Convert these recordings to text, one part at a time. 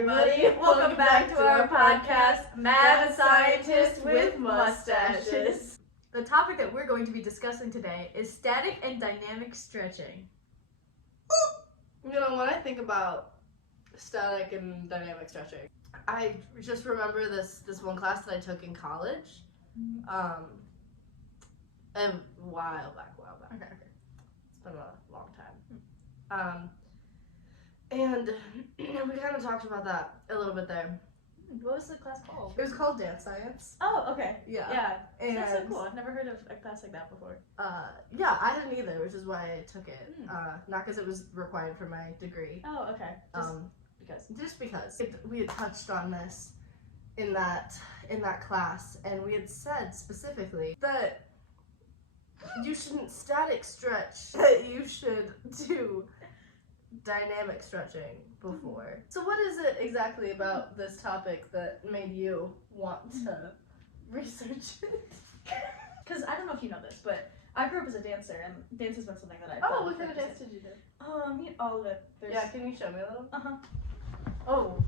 everybody. Welcome back to our podcast, Mad Scientists with Mustaches. The topic that we're going to be discussing today is static and dynamic stretching. You know, when I think about static and dynamic stretching, I just remember this one class that I took in college. A while back. Okay. It's been a long time. And we kind of talked about that a little bit there. What was the class called? It was called Dance Science. Oh, okay. Yeah. And That's so cool. I've never heard of a class like that before. Yeah, I didn't either, which is why I took it. Not because it was required for my degree. Oh, okay. Just because we had touched on this in that class, and we had said specifically that you shouldn't static stretch, that you should do dynamic stretching before. So what is it exactly about this topic that made you want to research it? Because I don't know if you know this, but I grew up as a dancer, and dance has been something that I've Oh, what kind of dance did you do? All of it. Yeah, can you show me a little? Oh,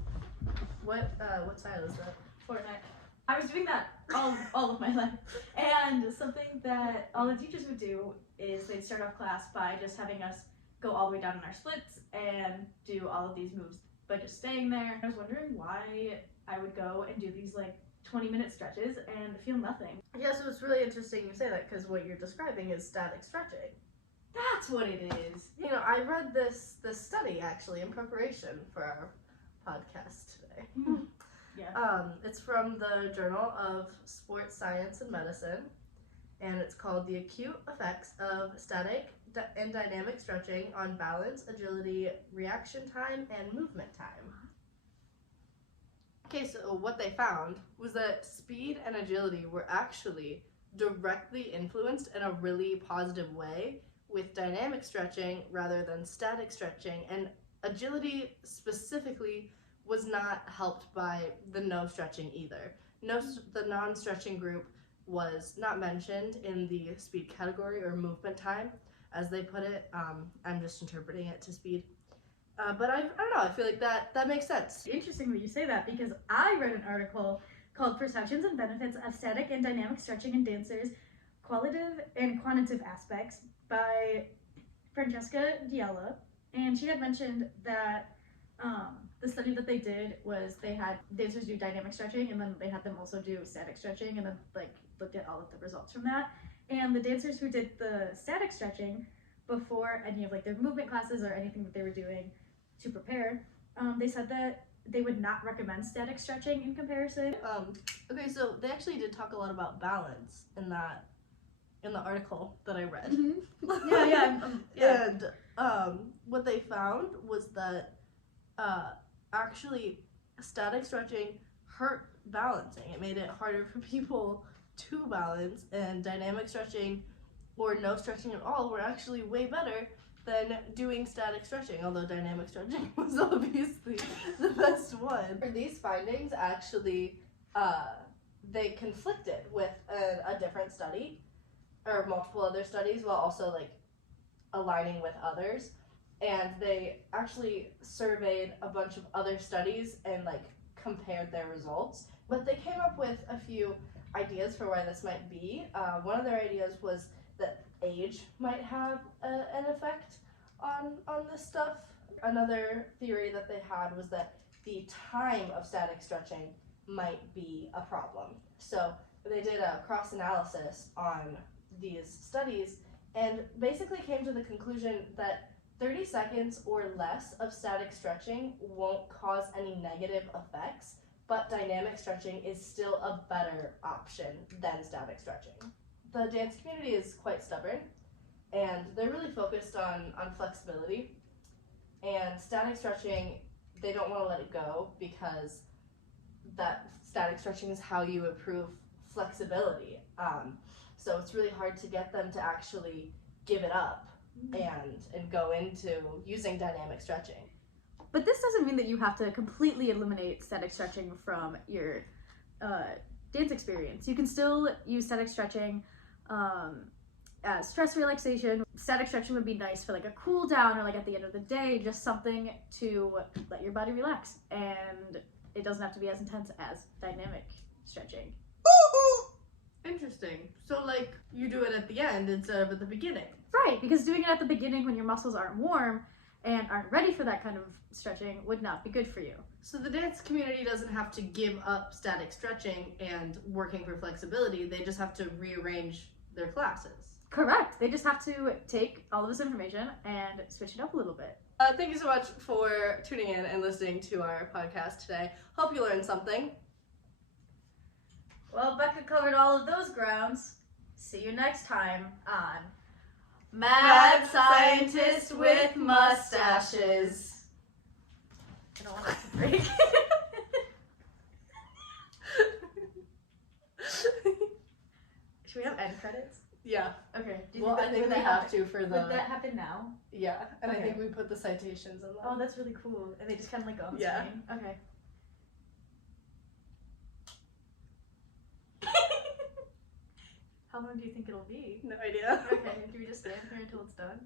what style is that? Fortnite. I was doing that all of my life. And something that all the teachers would do is they'd start off class by just having us go all the way down in our splits and do all of these moves by just staying there. I was wondering why I would go and do these like 20-minute stretches and feel nothing. Yeah, so it's really interesting you say that, because what you're describing is static stretching. That's what it is. You know, I read this study actually in preparation for our podcast today. Yeah. It's from the Journal of Sports Science and Medicine, and it's called The Acute Effects of Static and Dynamic Stretching on Balance, Agility, Reaction Time, and Movement Time. Okay, so what they found was that speed and agility were actually directly influenced in a really positive way with dynamic stretching rather than static stretching, and agility specifically was not helped by the no stretching either. The non-stretching group was not mentioned in the speed category or movement time, as they put it. I'm just interpreting it to speed. But I don't know, I feel like that makes sense. Interesting that you say that, because I read an article called Perceptions and Benefits of Static and Dynamic Stretching in Dancers, Qualitative and Quantitative Aspects by Francesca Dialla, and she had mentioned that the study that they did was they had dancers do dynamic stretching, and then they had them also do static stretching, and then looked at all of the results from that. And the dancers who did the static stretching before any of their movement classes or anything that they were doing to prepare, they said that they would not recommend static stretching in comparison. Okay, so they actually did talk a lot about balance in the article that I read. Yeah. And what they found was that actually static stretching hurt balancing. It made it harder for people to balance, and dynamic stretching or no stretching at all were actually way better than doing static stretching, although dynamic stretching was obviously the best one. These findings actually, they conflicted with a different study, or multiple other studies, while also aligning with others. And they actually surveyed a bunch of other studies and compared their results. But they came up with a few ideas for why this might be. One of their ideas was that age might have an effect on this stuff. Another theory that they had was that the time of static stretching might be a problem. So they did a cross-analysis on these studies and basically came to the conclusion that 30 seconds or less of static stretching won't cause any negative effects, but dynamic stretching is still a better option than static stretching. The dance community is quite stubborn, and they're really focused on flexibility. And static stretching, they don't want to let it go, because that static stretching is how you improve flexibility. So it's really hard to get them to actually give it up and go into using dynamic stretching. But this doesn't mean that you have to completely eliminate static stretching from your dance experience. You can still use static stretching stress relaxation. Static stretching would be nice for like a cool down or like at the end of the day, just something to let your body relax. And it doesn't have to be as intense as dynamic stretching. Interesting. So like you do it at the end instead of at the beginning. Right, because doing it at the beginning when your muscles aren't warm and aren't ready for that kind of stretching would not be good for you. So the dance community doesn't have to give up static stretching and working for flexibility. They just have to rearrange their classes. Correct. They just have to take all of this information and switch it up a little bit. Thank you so much for tuning in and listening to our podcast today. Hope you learned something. Well, Becca covered all of those grounds. See you next time on Mad Scientist with Mustaches. I don't want it to break. Should we have end credits? Yeah. Okay. Well, I think we have to for the... Would that happen now? Yeah, and Okay. I think we put the citations in them. Oh, that's really cool. And they just kind of like go on the Yeah. screen. Okay. How long do you think it'll be? No idea. Okay, do we just stand here until it's done?